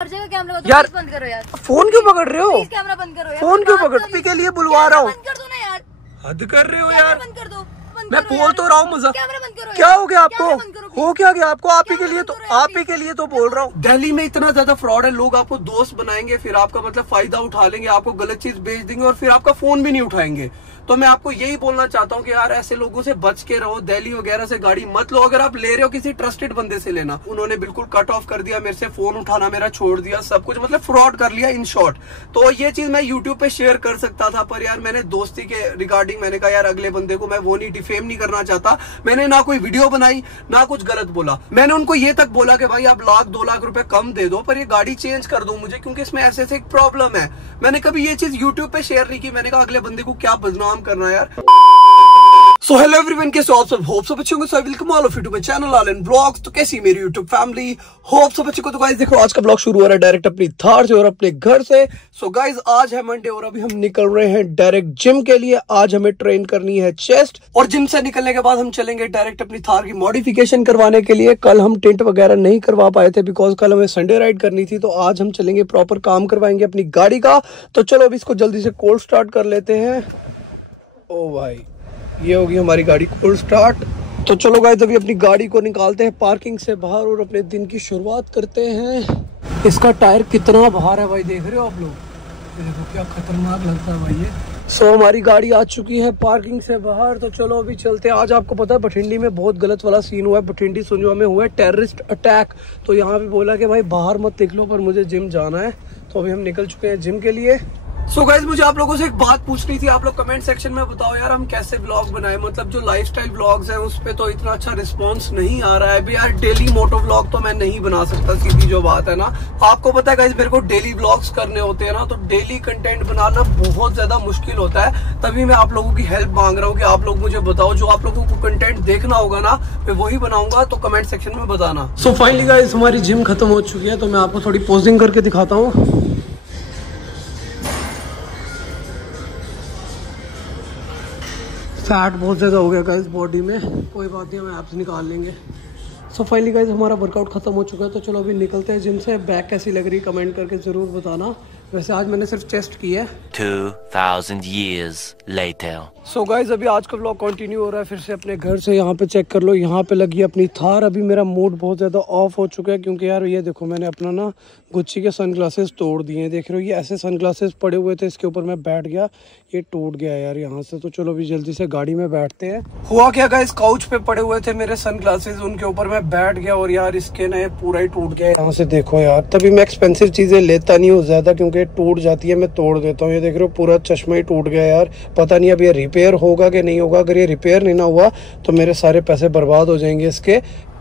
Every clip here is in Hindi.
हर जगह कैमरा यार बंद करो यार। फोन क्यों पकड़ रहे हो? कैमरा बंद करो यार। फोन क्यों पकड़? पी के लिए बुलवा रहा हूँ। बंद कर दो ना यार। हद कर रहे हो यार। बंद कर दो। मैं बोल तो रहा हूँ मजा। कैमरा बंद करो। क्या हो गया आपको? हो क्या गया आपको? आप ही के लिए तो बोल रहा हूँ। दिल्ली में इतना ज्यादा फ्रॉड है, लोग आपको दोस्त बनाएंगे, फिर आपका मतलब फायदा उठा लेंगे, आपको गलत चीज बेच देंगे और फिर आपका फोन भी नहीं उठाएंगे। तो मैं आपको यही बोलना चाहता हूँ कि यार ऐसे लोगों से बच के रहो। दिल्ली वगैरह से गाड़ी मत लो। अगर आप ले रहे हो किसी ट्रस्टेड बंदे से लेना। उन्होंने बिल्कुल कट ऑफ कर दिया मेरे से, फोन उठाना मेरा छोड़ दिया, सब कुछ मतलब फ्रॉड कर लिया इन शॉर्ट। तो ये चीज मैं यूट्यूब पे शेयर कर सकता था, पर यार मैंने दोस्ती के रिगार्डिंग मैंने कहा यार अगले बंदे को मैं वो नहीं डिफेम नहीं करना चाहता। मैंने ना कोई वीडियो बनाई ना कुछ गलत बोला। मैंने उनको ये तक बोला कि भाई आप 1-2 लाख रुपए कम दे दो, पर ये गाड़ी चेंज कर दो मुझे, क्योंकि इसमें ऐसे ऐसे एक प्रॉब्लम है। मैंने कभी ये चीज यूट्यूब पे शेयर नहीं की। मैंने कहा अगले बंदे को क्या बदनाम करना यार। सो हेलो एवरीवन, कैसे हो आप सब? होप सब अच्छे होंगे। So welcome all of you to my channel all in blogs. तो कैसी मेरी यूट्यूब फैमिली, होप सब अच्छे को। तो गाइस देखो आज का ब्लॉग शुरू हो रहा है डायरेक्ट अपनी थार से और अपने घर से। सो गाइस आज है मंडे और अभी हम निकल रहे हैं डायरेक्ट जिम के लिए। आज हमें ट्रेन करनी है चेस्ट और जिम से निकलने के बाद हम चलेंगे डायरेक्ट अपनी थार की मॉडिफिकेशन करवाने के लिए। कल हम टेंट वगैरह नहीं करवा पाए थे बिकॉज कल हमें संडे राइड करनी थी, तो आज हम चलेंगे प्रॉपर काम करवाएंगे अपनी गाड़ी का। तो चलो अभी इसको जल्दी से कोल्ड स्टार्ट कर लेते हैं। ओ भाई ये होगी हमारी गाड़ी कोल्ड स्टार्ट। तो चलो गाइस अभी अपनी गाड़ी को निकालते हैं पार्किंग से बाहर और अपने दिन की शुरुआत करते हैं। इसका टायर कितना बाहर है भाई, देख रहे हो आप लोग? देखो क्या खतरनाक लगता है भाई ये। सो हमारी गाड़ी आ चुकी है पार्किंग से बाहर। तो चलो अभी चलते हैं। आज आपको पता है बठिंडी में बहुत गलत वाला सीन हुआ है। बठिंडी सुंजवा में हुआ है टेररिस्ट अटैक। तो यहाँ पे बोला कि भाई बाहर मत निकलो, पर मुझे जिम जाना है। तो अभी हम निकल चुके हैं जिम के लिए। सो गाइज मुझे आप लोगों से एक बात पूछनी थी। आप लोग कमेंट सेक्शन में बताओ यार हम कैसे व्लॉग बनाए। मतलब जो लाइफस्टाइल व्लॉग्स हैं उस पे तो इतना अच्छा रिस्पांस नहीं आ रहा है। अभी यार डेली मोटो व्लॉग तो मैं नहीं बना सकता, सीधी जो बात है ना। आपको पता है गाइज मेरे को डेली व्लॉग्स करने होते हैं ना, तो डेली कंटेंट बनाना बहुत ज्यादा मुश्किल होता है। तभी मैं आप लोगों की हेल्प मांग रहा हूँ कि आप लोग मुझे बताओ, जो आप लोगों को कंटेंट देखना होगा ना मैं वही बनाऊंगा। तो कमेंट सेक्शन में बताना। सो फाइनली गाइज हमारी जिम खत्म हो चुकी है, तो मैं आपको थोड़ी पोजिंग करके दिखाता हूँ। फैट बहुत ज़्यादा हो गया गाइस बॉडी में, कोई बात नहीं, हम एब्स निकाल लेंगे। सो फाइनली गाइस हमारा वर्कआउट खत्म हो चुका है। तो चलो अभी निकलते हैं जिम से। बैक कैसी लग रही कमेंट करके ज़रूर बताना। वैसे आज मैंने सिर्फ चेस्ट की है। 2000 years later. सो गाइज अभी आज का व्लॉग कंटिन्यू हो रहा है फिर से अपने घर से। यहाँ पे चेक कर लो, यहाँ पे लगी अपनी थार। अभी मेरा मूड बहुत ज़्यादा ऑफ हो चुका है क्योंकि यार ये देखो मैंने अपना ना गुच्ची के सनग्लासेस तोड़ दिए हैं। देख रहे हो ये ऐसे सनग्लासेस पड़े हुए थे, इसके ऊपर मैं बैठ गया, ये टूट गया यार यहाँ से। तो चलो अभी जल्दी से गाड़ी में बैठते हैं। हुआ क्या गाइस, काउच पे पड़े हुए थे मेरे सनग्लासेस, उनके ऊपर मैं बैठ गया और यार इसके ना पूरा ही टूट गया यहाँ से। देखो यार तभी मैं एक्सपेंसिव चीज़ें लेता नहीं हूँ ज़्यादा, क्योंकि टूट जाती है मैं तोड़ देता हूँ। ये देख रहे हो पूरा चश्मा ही टूट गया यार। पता नहीं अब ये रिपेयर होगा कि नहीं होगा। अगर ये रिपेयर नहीं ना हुआ तो मेरे सारे पैसे बर्बाद हो जाएंगे इसके।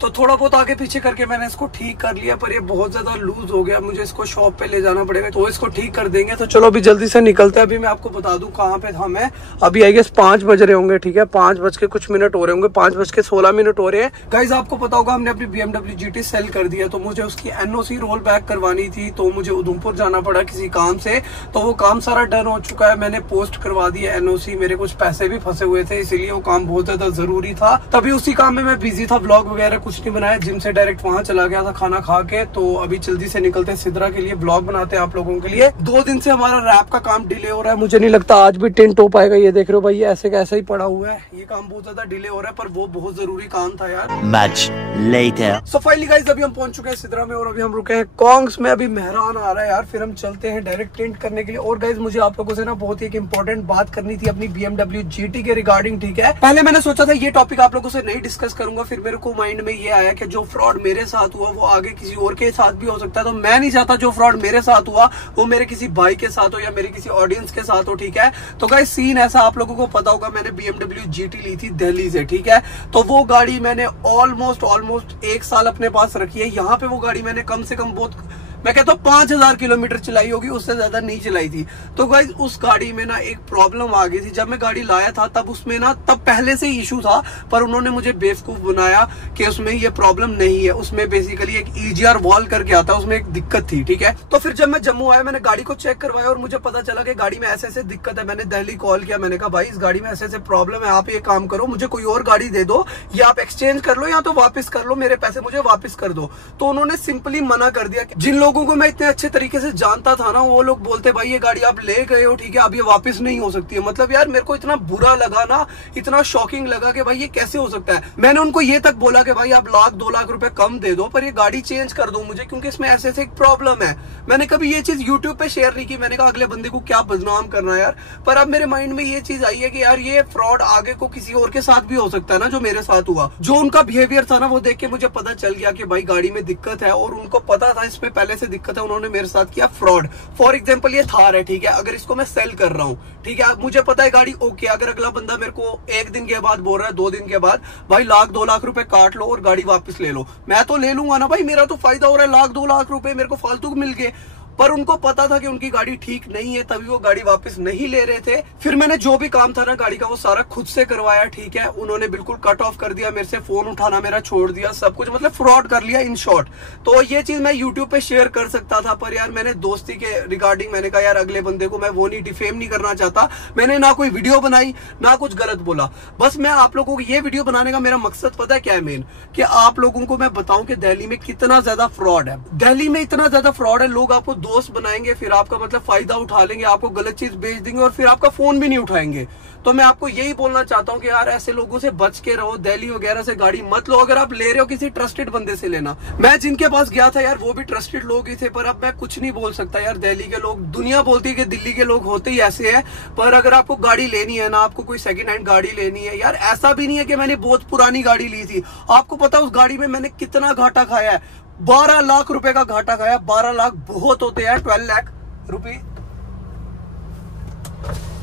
तो थोड़ा बहुत आगे पीछे करके मैंने इसको ठीक कर लिया, पर ये बहुत ज्यादा लूज हो गया। मुझे इसको शॉप पे ले जाना पड़ेगा, तो इसको ठीक कर देंगे। तो चलो अभी जल्दी से निकलते हैं। अभी मैं आपको बता दूं कहाँ पे था मैं। अभी आई गेस 5 बज रहे होंगे, ठीक है 5 बज के कुछ मिनट हो रहे होंगे, 5 बज के 16 मिनट हो रहे हैं। गाइज आपको पता होगा हमने अपनी BMW GT सेल कर दिया, तो मुझे उसकी NOC रोल बैक करवानी थी। तो मुझे उधमपुर जाना पड़ा किसी काम से, तो वो काम सारा डन हो चुका है। मैंने पोस्ट करवा दी है NOC। मेरे कुछ पैसे भी फंसे हुए थे, इसीलिए वो काम बहुत ज्यादा जरूरी था। तभी उसी काम में मैं बिजी था, व्लॉग वगैरह कुछ नहीं बनाया। जिम डायरेक्ट वहां चला गया था खाना खा के। तो अभी जल्दी से निकलते हैं सिद्रा के लिए, ब्लॉग बनाते हैं आप लोगों के लिए। 2 दिन से हमारा रैप का काम डिले हो रहा है। मुझे नहीं लगता आज भी टेंट हो पाएगा। ये देख रहे हो भाई ये ऐसे कैसे ही पड़ा हुआ है। ये काम बहुत ज्यादा डिले हो रहा है, पर वो बहुत जरूरी काम था यार। Much later. So finally guys अभी हम पहुंच चुके हैं सिद्रा में और अभी हम रुके हैं कॉन्ग्स में। अभी मेहरान आ रहा है यार, फिर हम चलते हैं डायरेक्ट टेंट करने के लिए। और गाइस मुझे आप लोगों से ना बहुत ही एक इंपॉर्टेंट बात करनी थी अपनी BMW GT के रिगार्डिंग, ठीक है। पहले मैंने सोचा था ये टॉपिक आप लोगों से नहीं डिस्कस करूंगा, फिर मेरे को माइंड में ये आया कि जो फ्रॉड मेरे साथ हुआ वो आगे किसी और के साथ भी हो सकता है। तो मैं नहीं चाहता जो फ्रॉड मेरे साथ हुआ वो मेरे किसी भाई के साथ हो या मेरे किसी ऑडियंस के साथ हो, ठीक है। तो गाइस सीन ऐसा, आप लोगों को पता होगा मैंने BMW GT ली थी दिल्ली से, ठीक है। तो वो गाड़ी मैंने ऑलमोस्ट 1 साल अपने पास रखी है। यहाँ पे वो गाड़ी मैंने कम से कम बहुत, मैं कहता हूँ 5000 किलोमीटर चलाई होगी, उससे ज्यादा नहीं चलाई थी। तो गाइज उस गाड़ी में ना एक प्रॉब्लम आ गई थी। जब मैं गाड़ी लाया था तब उसमें ना तब पहले से ही इशू था, पर उन्होंने मुझे बेवकूफ बनाया कि उसमें ये प्रॉब्लम नहीं है। उसमें बेसिकली एक EGR वॉल करके आता है, उसमें एक दिक्कत थी, ठीक है। तो फिर जब मैं जम्मू आया मैंने गाड़ी को चेक करवाया और मुझे पता चला कि गाड़ी में ऐसे ऐसे दिक्कत है। मैंने दिल्ली कॉल किया, मैंने कहा भाई इस गाड़ी में ऐसे ऐसे प्रॉब्लम है, आप ये काम करो मुझे कोई और गाड़ी दे दो, या आप एक्सचेंज कर लो या तो वापस कर लो, मेरे पैसे मुझे वापस कर दो। तो उन्होंने सिंपली मना कर दिया। जिन लोगों को मैं इतने अच्छे तरीके से जानता था ना, वो लोग बोलते भाई ये गाड़ी आप ले गए हो ठीक है, अब ये वापस नहीं हो सकती है। मतलब यार मेरे को इतना बुरा लगा ना, इतना शॉकिंग लगा कि भाई ये कैसे हो सकता है। मैंने उनको ये तक बोला कि भाई आप 1-2 लाख रुपए कम दे दो, पर ये गाड़ी चेंज कर दो मुझे, क्योंकि इसमें ऐसे ऐसे एक प्रॉब्लम है। मैंने कभी ये चीज यूट्यूब पे शेयर नहीं की, मैंने कहा अगले बंदे को क्या बदनाम करना है यार। पर अब मेरे माइंड में ये चीज आई है कि यार ये फ्रॉड आगे को किसी और के साथ भी हो सकता है ना, जो मेरे साथ हुआ। जो उनका बिहेवियर था ना, वो देख के मुझे पता चल गया कि भाई गाड़ी में दिक्कत है, और उनको पता था इसमें पहले से दिक्कत है, उन्होंने मेरे साथ किया फ्रॉड। फॉर एग्जाम्पल ये थार है ठीक है, अगर इसको मैं सेल कर रहा हूँ ठीक है, मुझे पता है गाड़ी ओके, अगर अगला बंदा मेरे को 1 दिन के बाद बोल रहा है, 2 दिन के बाद भाई 1-2 लाख रुपए काट लो और गाड़ी वापस ले लो, मैं तो ले लूंगा ना भाई, मेरा तो फायदा हो रहा है, 1-2 लाख रुपए मेरे को फालतू मिल गए। पर उनको पता था कि उनकी गाड़ी ठीक नहीं है, तभी वो गाड़ी वापस नहीं ले रहे थे। फिर मैंने जो भी काम था ना गाड़ी का, वो सारा खुद से करवाया ठीक है। उन्होंने बिल्कुल कट ऑफ कर दिया मेरे से, फोन उठाना मेरा छोड़ दिया, सब कुछ मतलब फ्रॉड कर लिया इन शॉर्ट। तो ये चीज मैं यूट्यूब पे शेयर कर सकता था, पर यार मैंने दोस्ती के रिगार्डिंग मैंने कहा यार अगले बंदे को मैं वो नहीं, डिफेम नहीं करना चाहता। मैंने ना कोई वीडियो बनाई ना कुछ गलत बोला, बस मैं आप लोगों को ये वीडियो बनाने का मेरा मकसद पता है क्या है मेन, कि आप लोगों को मैं बताऊं कि दिल्ली में कितना ज्यादा फ्रॉड है। दिल्ली में इतना ज्यादा फ्रॉड है, लोग आपको दोस्त बनाएंगे, फिर आपका मतलब फायदा उठा लेंगे, आपको गलत चीज बेच देंगे और फिर आपका फोन भी नहीं उठाएंगे। तो मैं आपको यही बोलना चाहता हूँ कि यार ऐसे लोगों से बच के रहो, दिल्ली वगैरह से गाड़ी मत लो। अगर आप ले रहे हो किसी ट्रस्टेड बंदे से लेना। मैं जिनके पास गया था यार वो भी ट्रस्टेड लोग ही थे, पर अब मैं कुछ नहीं बोल सकता यार। दिल्ली के लोग, दुनिया बोलती है कि दिल्ली के लोग होते ही ऐसे हैं, पर अगर आपको गाड़ी लेनी है ना, आपको कोई सेकंड हैंड गाड़ी लेनी है यार, ऐसा भी नहीं है कि मैंने बहुत पुरानी गाड़ी ली थी। आपको पता है उस गाड़ी में मैंने कितना घाटा खाया है, 12 लाख रुपए का घाटा खाया। 12 लाख बहुत होते हैं, 12 लाख रुपए।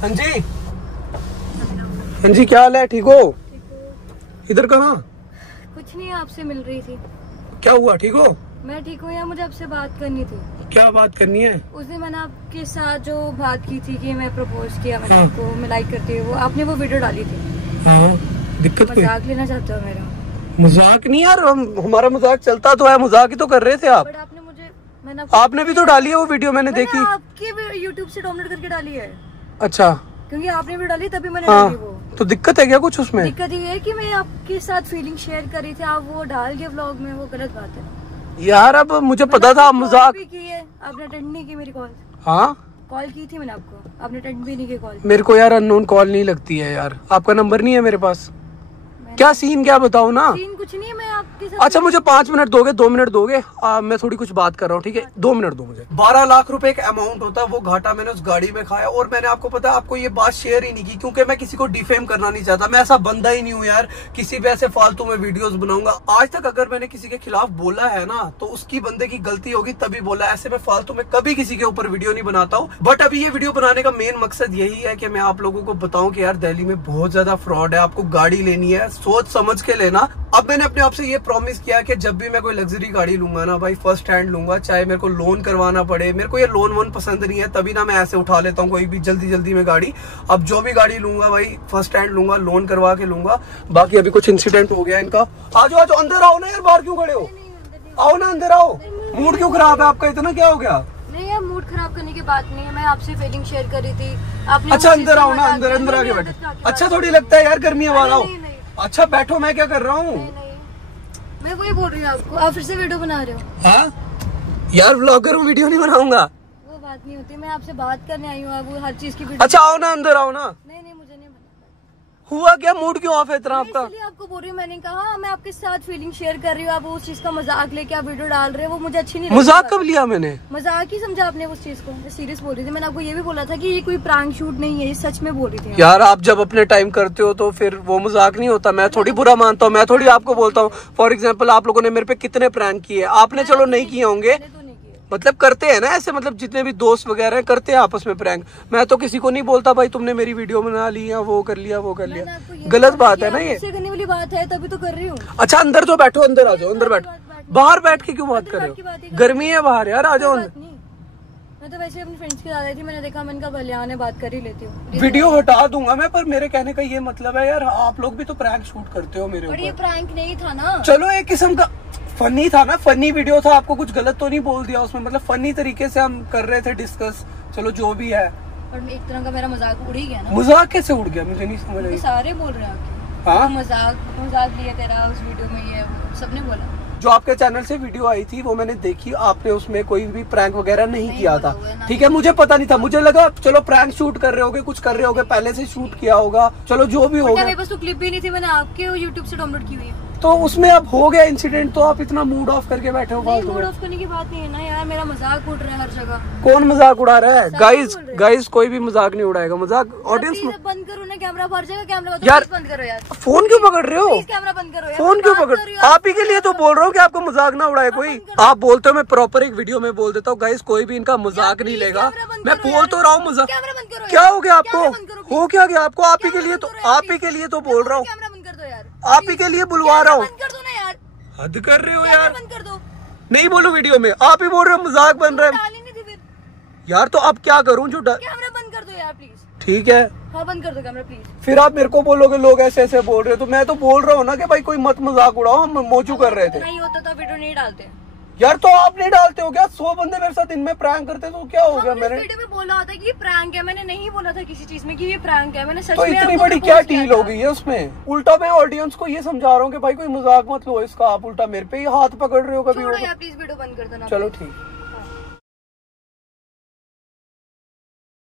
हाँ जी, हाँ जी, क्या हाल है, ठीक हो? इधर कहाँ? कुछ नहीं, आपसे मिल रही थी। क्या हुआ, ठीक हो? मैं ठीक हूँ यार, मुझे आपसे बात करनी थी। क्या बात करनी है? उस दिन मैंने आपके साथ जो बात की थी कि मैं प्रपोज किया मैंने हाँ। आपको, मैं लाइक करती हूँ, वो आपने वो वीडियो डाली थी। हाँ, दिक्कत कोई? मजाक लेना चाहते हो मेरा? मजाक नहीं यार, हमारा मजाक चलता तो है, मजाक ही तो कर रहे थे आप। बट आपने मुझे, आपने भी तो डाली है वो वीडियो, मैंने देखी। आपकी यूट्यूब से डाउनलोड करके डाली है। अच्छा, क्योंकि आपने भी डाली तभी मैंने हाँ, डाली वो। तो दिक्कत है क्या कुछ उसमें? दिक्कत ये है कि मैं आपके साथ फीलिंग शेयर कर रही थी, आप वो डाल के व्लॉग में, वो गलत बात है यार। अब मुझे पता था आप मजाक भी की है, आपने अटेंड नहीं की मेरी कॉल। हाँ, कॉल की थी मैंने आपको, आपने अटेंड भी नहीं की कॉल। मेरे को यार अननोन कॉल नहीं लगती है यार, आपका नंबर नहीं है मेरे पास। क्या सीन, क्या बताओ ना? सीन कुछ नहीं, मैं आपके साथ। अच्छा, मुझे 5 मिनट दोगे, 2 मिनट दोगे? मैं थोड़ी कुछ बात कर रहा हूँ ठीक है, 2 मिनट दो मुझे। 12 लाख रुपए एक अमाउंट होता है, वो घाटा मैंने उस गाड़ी में खाया। और मैंने आपको पता है, आपको ये बात शेयर ही नहीं की, क्योंकि मैं किसी को डिफेम करना नहीं चाहता। मैं ऐसा बंदा ही नहीं हूँ यार, किसी भी ऐसे फालतू में वीडियोस बनाऊंगा। आज तक अगर मैंने किसी के खिलाफ बोला है ना, तो उसकी बंदे की गलती होगी तभी बोला। ऐसे में फालतू में कभी किसी के ऊपर वीडियो नहीं बनाता हूँ। बट अभी ये वीडियो बनाने का मेन मकसद यही है कि मैं आप लोगों को बताऊं कि यार दिल्ली में बहुत ज्यादा फ्रॉड है। आपको गाड़ी लेनी है, सोच समझ के लेना। अब मैंने अपने आप से ये प्रॉमिस किया कि जब भी मैं कोई लग्जरी गाड़ी लूंगा ना भाई, फर्स्ट हैंड लूंगा, चाहे मेरे को लोन करवाना पड़े। मेरे को ये लोन वोन पसंद नहीं है, तभी ना मैं ऐसे उठा लेता हूँ कोई भी जल्दी में गाड़ी। अब जो भी गाड़ी लूंगा भाई फर्स्ट हैंड लूंगा, लोन करवा के लूंगा। बाकी अभी कुछ इंसिडेंट हो गया इनका। आ जाओ अंदर आओ ना यार, बाहर क्यों खड़े हो? आओ ना अंदर आओ। मूड क्यों खराब है आपका इतना, क्या हो गया? नहीं यार, मूड खराब करने की बात नहीं है, मैं आपसे फीलिंग शेयर कर रही थी। आपने अच्छा अंदर आओ ना, अंदर आके बैठो। अच्छा थोड़ी लगता है यार, गर्मी वाला हो। अच्छा बैठो, मैं क्या कर रहा हूँ? मैं वही बोल रही हूँ आपको, आप फिर से वीडियो बना रहे हो। हाँ यार, व्लॉगर हूँ, वीडियो नहीं बनाऊंगा। वो बात नहीं होती, मैं आपसे बात करने आई हूँ, वो हर चीज की। अच्छा आओ ना, अंदर आओ ना। नहीं मुझे नहीं। हुआ क्या, मूड क्यों ऑफ है इतना आपका? इसलिए आपको बोल रही हूँ, मैंने कहा मैं आपके साथ फीलिंग शेयर कर रही हूँ, आप उस चीज का मजाक लेके आप वीडियो डाल रहे हो, वो मुझे अच्छी नहीं लगी। मजाक कब लिया मैंने? मजाक ही समझा आपने उस चीज को, मैं सीरियस बोल रही थी। मैंने आपको ये भी बोला था कि ये कोई प्रैंक शूट नहीं है, ये सच में बोल रही थी। यार आप जब अपने टाइम करते हो तो फिर वो मजाक नहीं होता। मैं थोड़ी बुरा मानता हूँ, मैं थोड़ी आपको बोलता हूँ। फॉर एग्जाम्पल आप लोगों ने मेरे पे कितने प्रैंक किए, आपने चलो नहीं किए होंगे, मतलब करते हैं ना ऐसे, मतलब जितने भी दोस्त वगैरह हैं करते हैं आपस में प्रैंक। मैं तो किसी को नहीं बोलता भाई तुमने मेरी वीडियो बना ली या वो कर लिया वो कर लिया, गलत बात है ना ये। करने वाली बात है तभी तो कर रही हूँ। अच्छा अंदर तो बैठो, अंदर आ जाओ, अंदर बैठो। बाहर बैठ के क्यों बात कर रहे हो? गर्मी है बाहर यार, आ जाओ। मैं तो वैसे अपनी फ्रेंड्स के साथ आई थी, मैंने देखा, मैंने कहा भले आने बात कर ही लेती हूँ। वीडियो हटा दूंगा मैं, पर मेरे कहने का ये मतलब है यार, आप लोग भी तो प्रैंक शूट करते हो मेरे ऊपर। ये प्रैंक नहीं था ना, चलो एक किस्म का फनी था ना, फनी वीडियो था। आपको कुछ गलत तो नहीं बोल दिया उसमें, मतलब फनी तरीके से हम कर रहे थे डिस्कस। चलो जो भी है, पर एक तरह का मेरा मजाक उड़ ही गया ना। मजाक कैसे उड़ गया, मुझे नहीं समझ आई। सारे बोल रहे हैं हाँ? मजाक लिया तेरा उस वीडियो में, ये सबने बोला। जो आपके चैनल से वीडियो आई थी वो मैंने देखी, आपने उसमें कोई भी प्रैंक वगैरह नहीं किया था, ठीक है। मुझे पता नहीं था, मुझे लगा चलो प्रैंक शूट कर रहे होगे, कुछ कर रहे होगे, पहले से शूट किया होगा, चलो जो भी होगा। मेरे पास तो क्लिप भी नहीं थी, मैंने आपके यूट्यूब से डाउनलोड की हुई है। तो उसमें अब हो गया इंसिडेंट, तो आप इतना मूड ऑफ करके बैठे हो। मूड ऑफ करने की बात नहीं है ना यार, मेरा मजाक उड़ रहा है हर जगह। कौन मजाक उड़ा रहा है? गाइस कोई भी मजाक नहीं उड़ाएगा, मजाक ऑडियंस बंद करो ना, कैमरा भर जाएगा। कैमरा यार बंद करो यार, फोन क्यों पकड़ रहे हो? कैमरा बंद करो यार, फोन क्यों पकड़? आप ही के लिए तो बोल रहा हूँ कि आपको मजाक ना उड़ाए कोई। आप बोलते हो, मैं प्रॉपर एक वीडियो में बोल देता हूँ। गाइस कोई भी इनका मजाक नहीं लेगा, मैं बोल तो रहा हूँ मजाक। क्या हो गया आपको? हो क्या गया आपको? आप ही के लिए तो बोल रहा हूँ, आप ही के लिए बुलवा रहा हूँ। हद कर रहे हो यार, कर दो। नहीं बोलो वीडियो में, आप ही बोल रहे हो मजाक बन रहा है यार। तो अब क्या करूं? जो कैमरा बंद कर दो यार प्लीज। ठीक है, हाँ बंद कर दो कैमरा प्लीज। फिर आप मेरे को बोलोगे लोग ऐसे ऐसे बोल रहे हो, तो मैं तो बोल रहा हूँ ना कि भाई कोई मत मजाक उड़ाओ, हम मौजू कर रहे थे। नहीं होता तो वीडियो नहीं डालते यार। तो आप नहीं डालते हो क्या? 100 बंदे मेरे साथ इनमें प्रैंक करते, तो क्या हो गया? मैंने वीडियो में बोला होता कि ये प्रैंक है, मैंने नहीं बोला था किसी चीज में कि ये प्रैंक है। मैंने सच तो में इतनी बड़ी क्या डील हो गई है उसमें? उल्टा मैं ऑडियंस को ये समझा रहा हूँ कि भाई कोई मजाक मत लो इसका, आप उल्टा मेरे पे ही हाथ पकड़ रहे हो कभी। प्लीज वीडियो बंद कर देना। चलो ठीक।